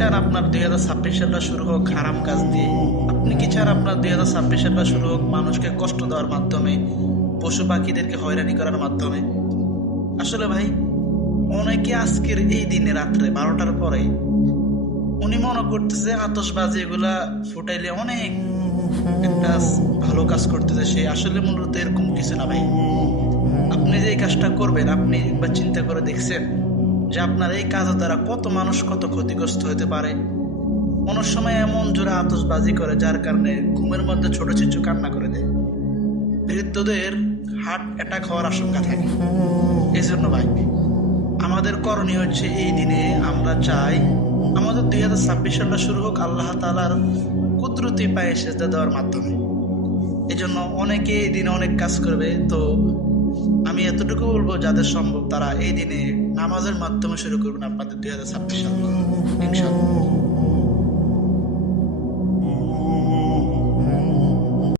চান আপনার 2026 সালটা শুরু হোক হারাম কাজ দিয়ে? আপনি কি চান আপনার 2026 সালটা শুরু হোক মানুষকে কষ্ট দেওয়ার মাধ্যমে, পশু পাখিদেরকে হয়রানি করার মাধ্যমে? আসলে ভাই, অনেকে আজকের এই দিনে রাত্রে 12টার পরে উনি মনে করতেছে আতশবাজি এগুলা ফুটাইলে অনেক একটা ভালো কাজ করতেছে। সে আসলে মূলত এরকম কিছু না ভাই। আপনি যে এই কাজটা করবেন, আপনি একবার চিন্তা করে দেখছেন যে আপনার এই কাজের দ্বারা কত মানুষ কত ক্ষতিগ্রস্ত হতে পারে? কোনো সময় এমন জোরে আতশবাজি করে যার কারণে ঘুমের মধ্যে ছোট শিশু কান্না করে দেয়, বৃদ্ধদের হার্ট অ্যাটাক হওয়ার আশঙ্কা থাকে। এই জন্য ভাই, আমাদের করণীয় হচ্ছে এই দিনে আমরা চাই আমাদের 2026 সালটা শুরু হোক আল্লাহ তাআলার কুদরতি পায়ে সেজদা দেওয়ার মাধ্যমে। এই জন্য অনেকে এই দিনে অনেক কাজ করবে। তো আমি এতটুকু বলবো, যাদের সম্ভব তারা এই দিনে নামাজের মাধ্যমে শুরু করবেন আপনাদের 2026 সাল।